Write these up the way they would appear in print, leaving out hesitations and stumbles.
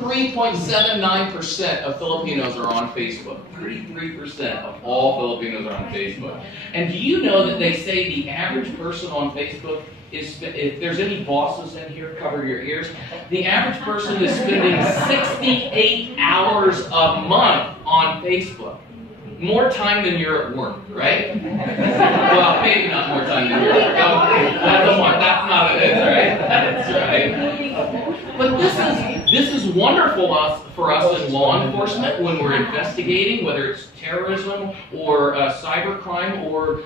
33.79% of Filipinos are on Facebook. 33% of all Filipinos are on Facebook. And do you know that they say the average person on Facebook is, if there's any bosses in here, cover your ears, the average person is spending 68 hours a month on Facebook. More time than you're at work, right? Well, maybe not more time than you're at work. That's not it, right? That's right. But this is wonderful for us in law enforcement when we're investigating, whether it's terrorism or cybercrime or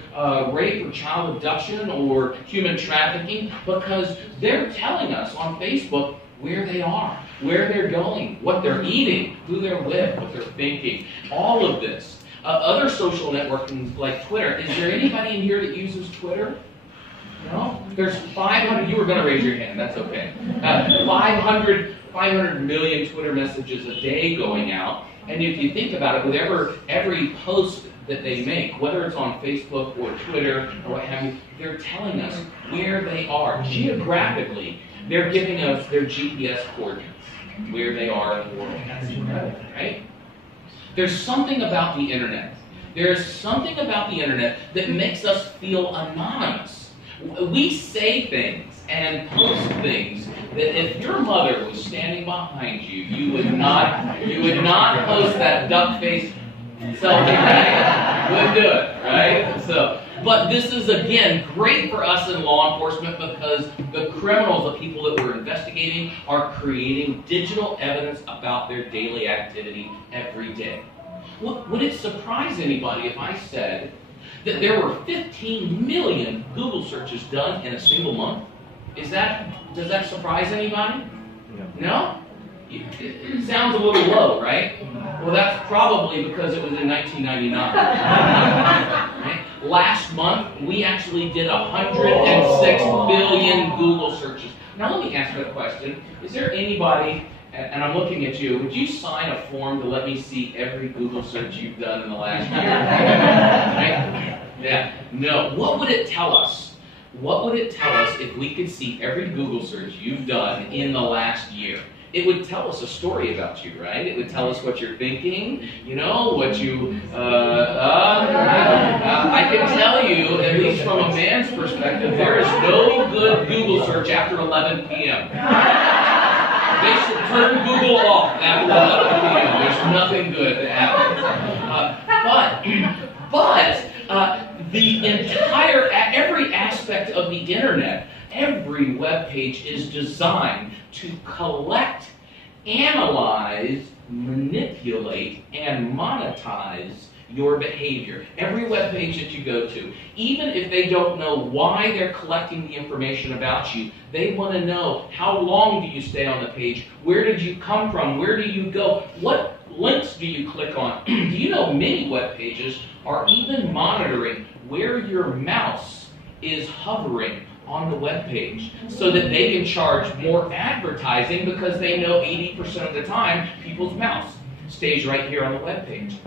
rape or child abduction or human trafficking, because they're telling us on Facebook where they are, where they're going, what they're eating, who they're with, what they're thinking, all of this. Other social networking like Twitter. Is there anybody in here that uses Twitter? No? There's 500, you were going to raise your hand, that's okay. 500 million Twitter messages a day going out. And if you think about it, with every post that they make, whether it's on Facebook or Twitter or what have you, they're telling us where they are. Geographically, they're giving us their GPS coordinates, where they are in the world. That's incredible, right? There's something about the internet. There's something about the internet that makes us feel anonymous. We say things and post things that if your mother was standing behind you, you would not post that duck face selfie, right? Wouldn't do it, right? But this is, again, great for us in law enforcement because the criminals, the people that we're investigating, are creating digital evidence about their daily activity every day. Would it surprise anybody if I said that there were 15 million Google searches done in a single month? Does that surprise anybody? No? It sounds a little low, right? Well, that's probably because it was in 1999. Right? Last month, we actually did 106 billion Google searches. Now, let me ask you a question. Is there anybody, and I'm looking at you, would you sign a form to let me see every Google search you've done in the last year? Right? Yeah. No. What would it tell us? What would it tell us if we could see every Google search you've done in the last year? It would tell us a story about you, right? It would tell us what you're thinking, you know, what you, I can tell you, at least from a man's perspective, there is no good Google search after 11 p.m. They should turn Google off after 11 p.m. There's nothing good that happens. But the entire, every aspect of the internet, every web page is designed to collect, analyze, manipulate, and monetize your behavior. Every web page that you go to, even if they don't know why they're collecting the information about you, they want to know how long do you stay on the page, where did you come from, where do you go, what links do you click on. Do you know many web pages are even monitoring where your mouse is hovering on the web page so that they can charge more advertising because they know 80% of the time people's mouse stays right here on the web page.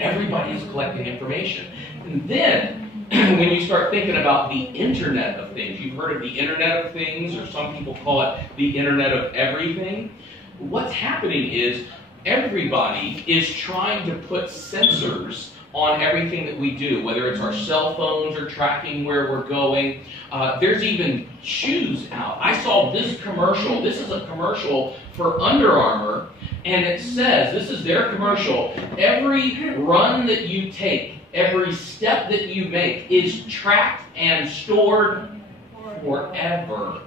Everybody's collecting information. And then when you start thinking about the Internet of Things, you've heard of the Internet of Things, or some people call it the Internet of Everything. What's happening is everybody is trying to put sensors on everything that we do, whether it's our cell phones or tracking where we're going. There's even shoes out. I saw this commercial. This is a commercial for Under Armour, and it says, this is their commercial, every run that you take, every step that you make is tracked and stored forever.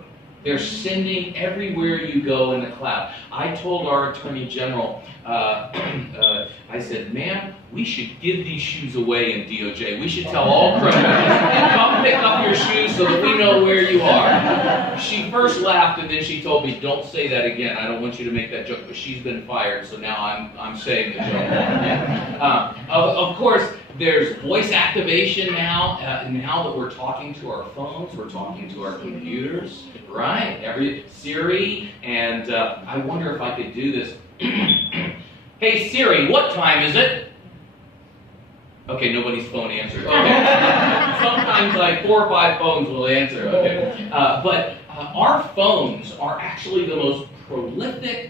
They're sending everywhere you go in the cloud. I told our Attorney General, I said, ma'am, we should give these shoes away in DOJ. We should tell all criminals, come pick up your shoes so that we know where you are. She first laughed and then she told me, don't say that again. I don't want you to make that joke, but she's been fired, so now I'm saying the joke. Of course, there's voice activation now. Now that we're talking to our phones, we're talking to our computers, right? Siri, and I wonder if I could do this. Hey Siri, what time is it? Okay, nobody's phone answered. Okay. Sometimes like 4 or 5 phones will answer. Okay. But our phones are actually the most prolific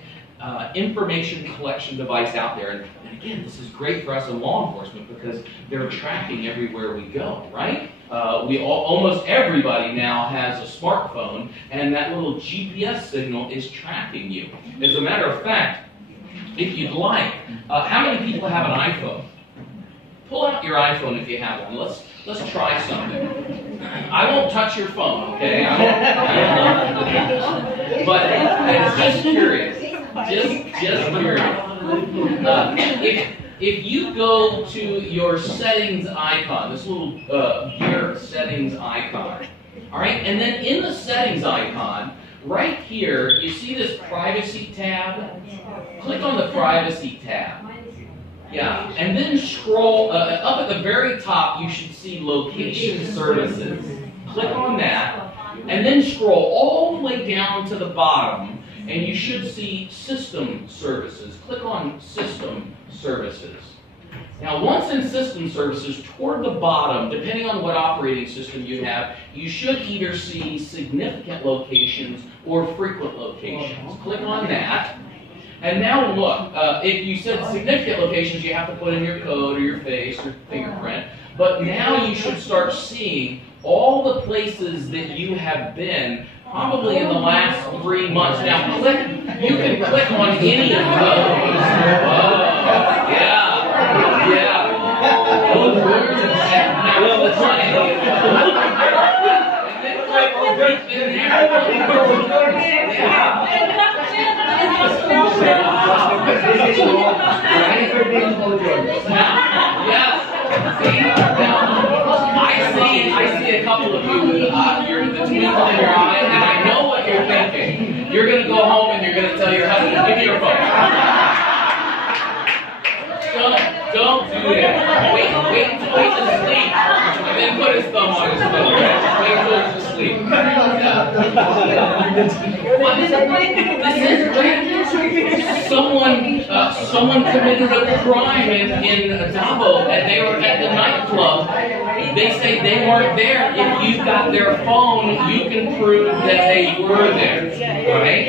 information collection device out there. And again, this is great for us in law enforcement because they're tracking everywhere we go, right? Almost everybody now has a smartphone, and that little GPS signal is tracking you. As a matter of fact, if you'd like, how many people have an iPhone? Pull out your iPhone if you have one. Let's try something. I won't touch your phone, okay? I won't. But it's just curious. Just curious. If you go to your settings icon, this little gear settings icon, all right, and then in the settings icon, right here, you see this privacy tab? Click on the privacy tab. Yeah, and then scroll up at the very top. You should see location services. Click on that, and then scroll all the way down to the bottom, and you should see system services. Click on system services. Now, once in system services, toward the bottom, depending on what operating system you have, you should either see significant locations or frequent locations. Click on that. And now look, if you said significant locations, you have to put in your code or your face or fingerprint. But now you should start seeing all the places that you have been probably in the last 3 months. Now you can click on any of those. Yeah. Those words and now the time. And then click right in I see a couple of you with the twinkle in your eye, and I know what you're thinking. You're going to go home and you're going to tell your husband, give me your phone. Don't do that. Wait to sleep, and then put his thumb on his phone. Wait till he's asleep. This is great. Someone committed a crime in Dabo, and they were at the nightclub. They say they weren't there. If you've got their phone, you can prove that they were there. Right?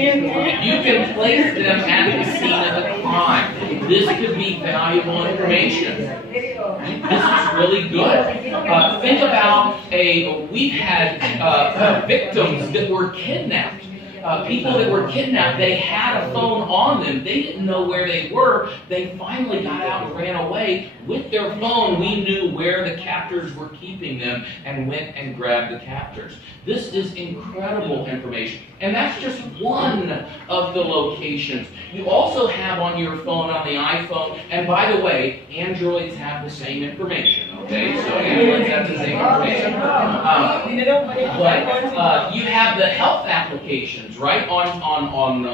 You can place them at the scene of the crime. This could be valuable information. This is really good. Think about we've had victims that were kidnapped. People that were kidnapped, they had a phone on them. They didn't know where they were. They finally got out and ran away. With their phone, we knew where the captors were keeping them and went and grabbed the captors. This is incredible information. And that's just one of the locations. You also have on your phone, on the iPhone, and by the way, Androids have the same information, okay? So Androids have the same information. But you have the health applications, right? On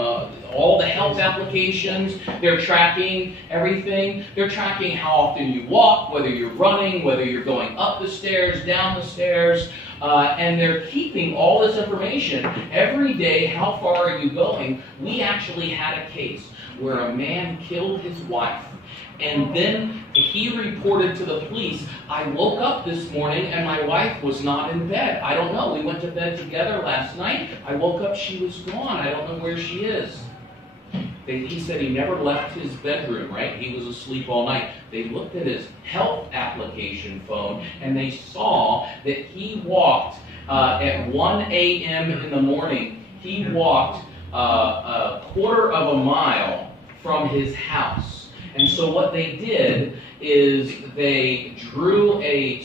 all the health applications, they're tracking everything. They're tracking how often you walk, whether you're running, whether you're going up the stairs, down the stairs, and they're keeping all this information every day. How far are you going? We actually had a case where a man killed his wife, and then he reported to the police, I woke up this morning and my wife was not in bed. I don't know. We went to bed together last night. I woke up, she was gone. I don't know where she is. He said he never left his bedroom, right? He was asleep all night. They looked at his health application phone, and they saw that he walked at 1 a.m. in the morning. He walked a quarter of a mile from his house. And so what they did is they drew a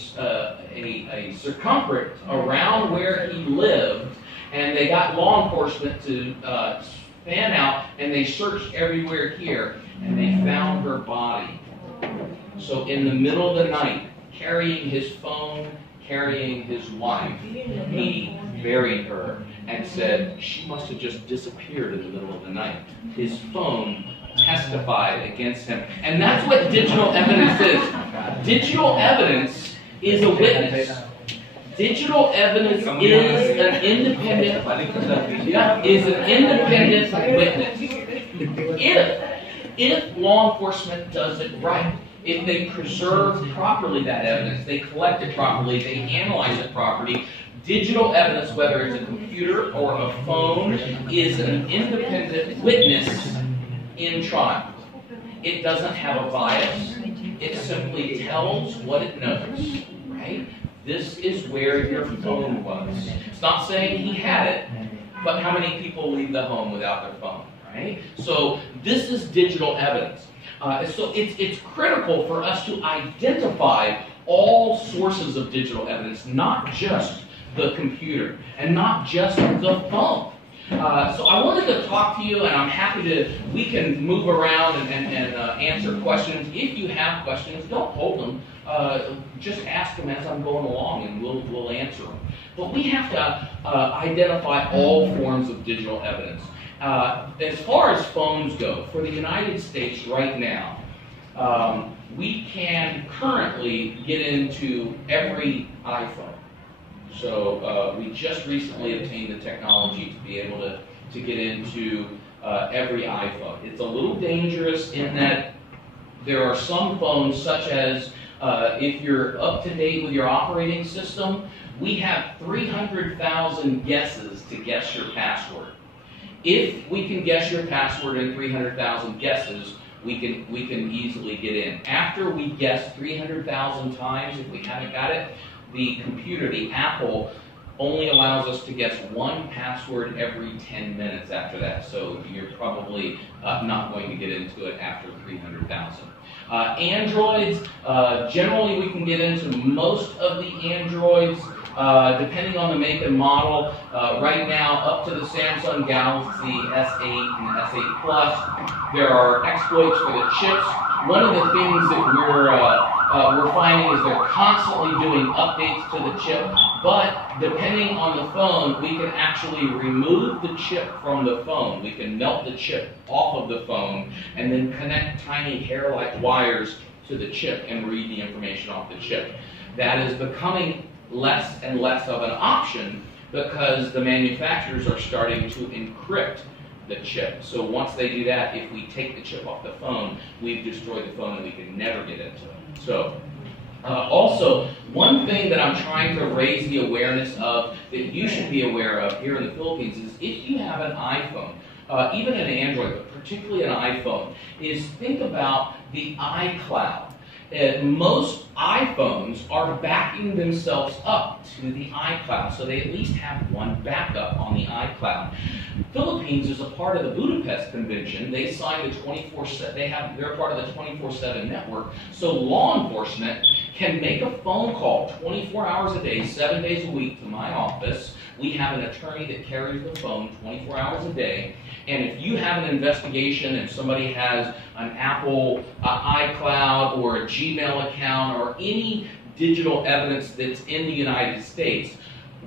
circumference around where he lived, and they got law enforcement to fan out, and they searched everywhere here, and they found her body. So in the middle of the night, carrying his phone, carrying his wife, he buried her and said she must have just disappeared in the middle of the night. His phone testified against him. And that's what digital evidence is. Digital evidence is a witness. Digital evidence is an independent witness. If law enforcement does it right, if they preserve properly that evidence, they collect it properly, they analyze it properly, digital evidence, whether it's a computer or a phone, is an independent witness in trial. It doesn't have a bias. It simply tells what it knows, right? This is where your phone was. It's not saying he had it, but how many people leave the home without their phone, right? So this is digital evidence. So it's critical for us to identify all sources of digital evidence, not just the computer and not just the phone. So I wanted to talk to you, and I'm happy to, we can move around and answer questions. If you have questions, don't hold them. Just ask them as I'm going along, and we'll answer them. But we have to identify all forms of digital evidence. As far as phones go, for the United States right now, we can currently get into every iPhone. So we just recently obtained the technology to be able to get into every iPhone. It's a little dangerous in that there are some phones, such as if you're up to date with your operating system, we have 300,000 guesses to guess your password. If we can guess your password in 300,000 guesses, we can easily get in. After we guess 300,000 times, if we haven't got it, the computer, the Apple, only allows us to guess one password every 10 minutes after that. So you're probably not going to get into it after 300,000. Androids, generally we can get into most of the Androids, depending on the make and model. Right now, up to the Samsung Galaxy S8 and S8 Plus, there are exploits for the chips. One of the things that we're finding is they're constantly doing updates to the chip, but depending on the phone, we can actually remove the chip from the phone. We can melt the chip off of the phone and then connect tiny hair-like wires to the chip and read the information off the chip. That is becoming less and less of an option because the manufacturers are starting to encrypt the chip. So once they do that, if we take the chip off the phone, we've destroyed the phone and we can never get into it. So also, one thing that I'm trying to raise the awareness of that you should be aware of here in the Philippines is if you have an iPhone, even an Android, but particularly an iPhone, is think about the iCloud. Most iPhones are backing themselves up to the iCloud, so they at least have one backup on the iCloud. Philippines is a part of the Budapest Convention. They signed the 24/7. They're part of the 24/7 network. So law enforcement can make a phone call 24 hours a day, 7 days a week to my office. We have an attorney that carries the phone 24 hours a day. And if you have an investigation and somebody has an Apple iCloud or a Gmail account or any digital evidence that's in the United States,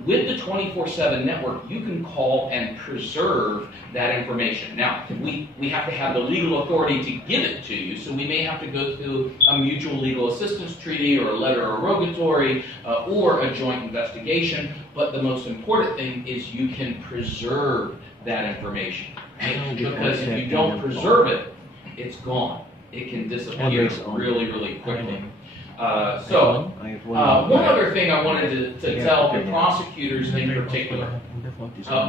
with the 24/7 network, you can call and preserve that information. Now, we have to have the legal authority to give it to you, so we may have to go through a mutual legal assistance treaty or a letter of rogatory or a joint investigation, but the most important thing is you can preserve that information. Right? Because if you don't preserve it, it's gone. It can disappear really, really quickly. One other thing I wanted to tell the prosecutors in particular,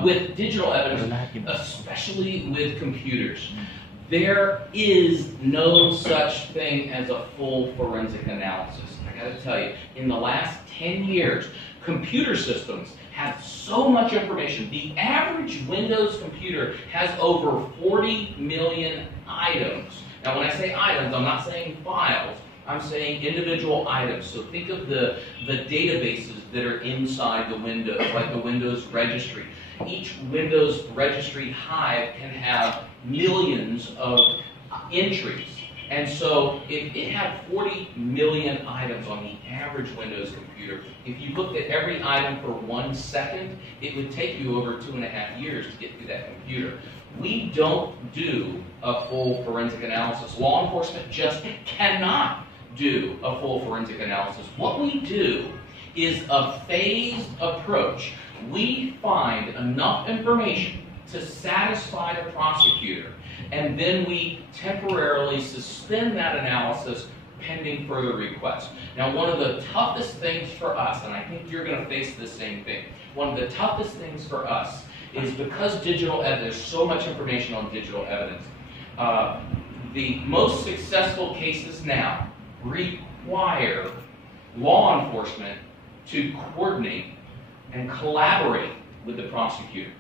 with digital evidence, especially with computers, there is no such thing as a full forensic analysis. I got to tell you, in the last 10 years, computer systems have so much information. The average Windows computer has over 40 million items. Now, when I say items, I'm not saying files. I'm saying individual items. So think of the databases that are inside the Windows, like the Windows registry. Each Windows registry hive can have millions of entries. And so if it had 40 million items on the average Windows computer, if you looked at every item for 1 second, it would take you over 2.5 years to get through that computer. We don't do a full forensic analysis. Law enforcement just cannot do a full forensic analysis. What we do is a phased approach. We find enough information to satisfy the prosecutor, and then we temporarily suspend that analysis pending further requests. Now, one of the toughest things for us, and I think you're going to face the same thing, one of the toughest things for us is because there's so much information on digital evidence, The most successful cases now require law enforcement to coordinate and collaborate with the prosecutor.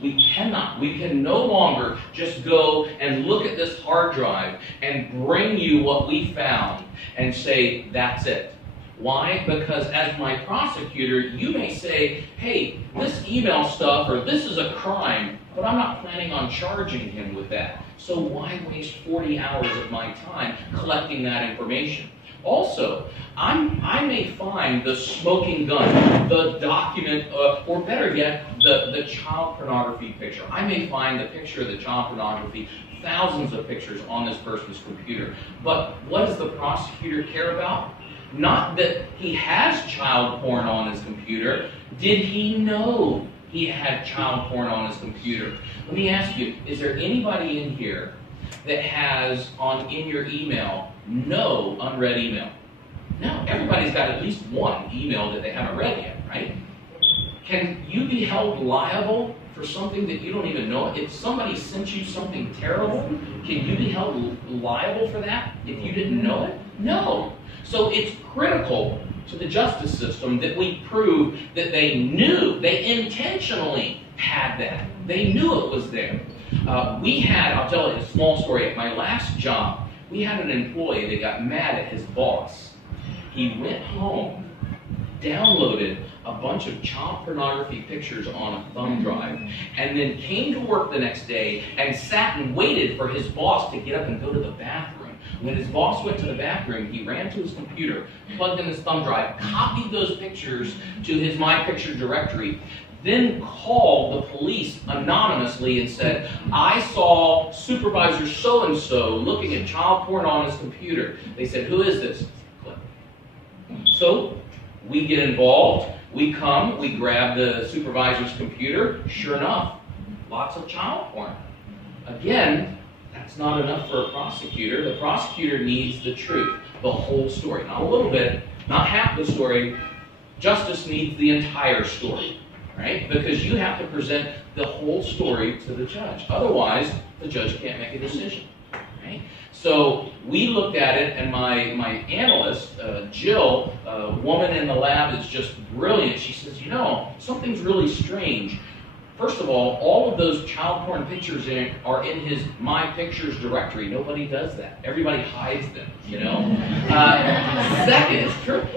We can no longer just go and look at this hard drive and bring you what we found and say, that's it. Why? Because as my prosecutor, you may say, hey, this email stuff or this is a crime, but I'm not planning on charging him with that. So why waste 40 hours of my time collecting that information? Also, I may find the smoking gun, the document, or better yet, the child pornography picture. I may find the picture of the child pornography, thousands of pictures on this person's computer. But what does the prosecutor care about? Not that he has child porn on his computer. Did he know he had child porn on his computer? Let me ask you, is there anybody in here that has in your email no unread email? No, everybody's got at least one email that they haven't read yet, right? Can you be held liable for something that you don't even know? If somebody sent you something terrible, can you be held liable for that if you didn't know it? No. So it's critical to the justice system that we prove that they knew, they intentionally had that. They knew it was there. I'll tell you a small story. At my last job, we had an employee that got mad at his boss. He went home, downloaded a bunch of child pornography pictures on a thumb drive, and then came to work the next day and sat and waited for his boss to get up and go to the bathroom. When his boss went to the bathroom, he ran to his computer, plugged in his thumb drive, copied those pictures to his My Picture directory, then called the police anonymously and said, I saw Supervisor so-and-so looking at child porn on his computer. They said, who is this? Click. So we get involved, we come, we grab the supervisor's computer. Sure enough, lots of child porn. Again, that's not enough for a prosecutor. The prosecutor needs the truth, the whole story. Not a little bit, not half the story. Justice needs the entire story, right? Because you have to present the whole story to the judge. Otherwise, the judge can't make a decision, right? So we looked at it, and my analyst, Jill, a woman in the lab, is just brilliant. She says, you know, something's really strange. First of all of those child porn pictures are in his My Pictures directory. Nobody does that. Everybody hides them, you know?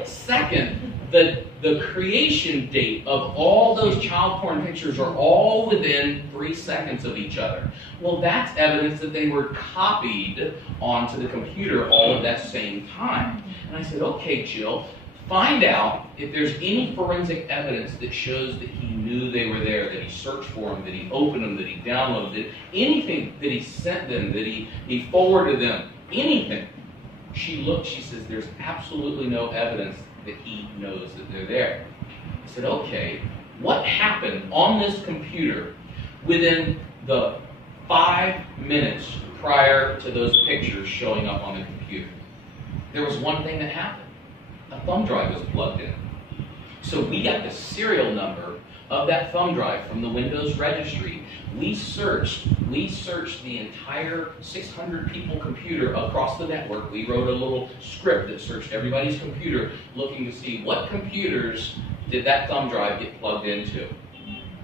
Second, the creation date of all those child porn pictures are all within 3 seconds of each other. Well, that's evidence that they were copied onto the computer all at that same time. And I said, okay, Jill, find out if there's any forensic evidence that shows that he knew they were there, that he searched for them, that he opened them, that he downloaded it, anything that he sent them, that he forwarded them, anything. She looked, she says, there's absolutely no evidence that he knows that they're there. I said, okay, what happened on this computer within the 5 minutes prior to those pictures showing up on the computer? There was one thing that happened. A thumb drive was plugged in. So we got the serial number of that thumb drive from the Windows registry. We searched the entire 600 people computer across the network. We wrote a little script that searched everybody's computer, looking to see what computers did that thumb drive get plugged into.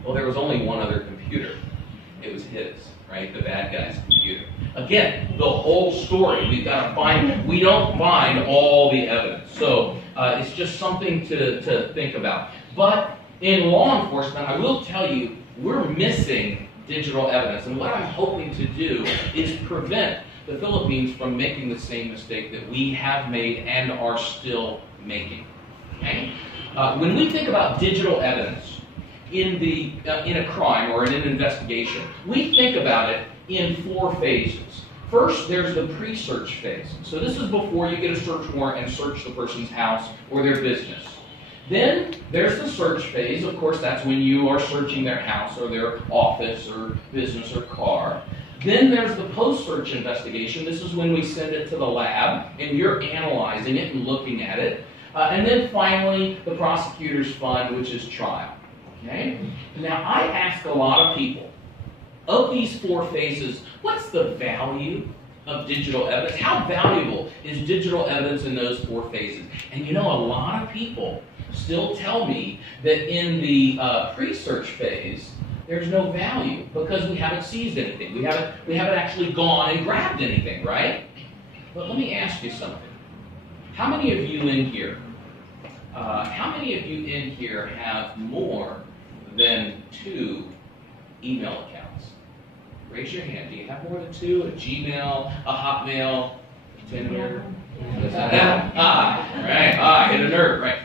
Well, there was only one other computer. It was his, right? The bad guy's computer. Again, the whole story. We don't find all the evidence. So it's just something to think about. But in law enforcement, I will tell you, we're missing digital evidence. And what I'm hoping to do is prevent the Philippines from making the same mistake that we have made and are still making. Okay? When we think about digital evidence in a crime or in an investigation, we think about it in 4 phases. First, there's the pre-search phase. So this is before you get a search warrant and search the person's house or their business. Then there's the search phase. Of course, that's when you are searching their house or their office or business or car. Then there's the post-search investigation. This is when we send it to the lab and you're analyzing it and looking at it. And then finally, the prosecutor's fund, which is trial. Okay? Now, I ask a lot of people, Of these four phases, what's the value of digital evidence? How valuable is digital evidence in those four phases? And you know, a lot of people still tell me that in the pre-search phase, there's no value because we haven't seized anything. We haven't actually gone and grabbed anything, right? But let me ask you something. How many of you in here have more than 2 email accounts? Raise your hand. Do you have more than 2? A Gmail, a Hotmail, a Tinder? Right. Hit a nerve. Right.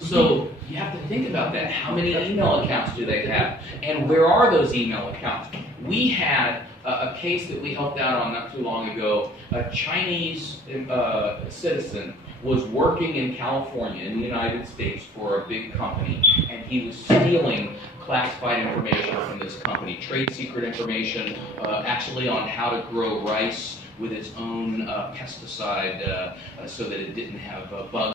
So you have to think about that. How many email accounts do they have? And where are those email accounts? We had a case that we helped out on not too long ago. A Chinese citizen was working in California in the United States for a big company, and he was stealing classified information from this company, trade secret information, actually on how to grow rice with its own pesticide so that it didn't have bugs.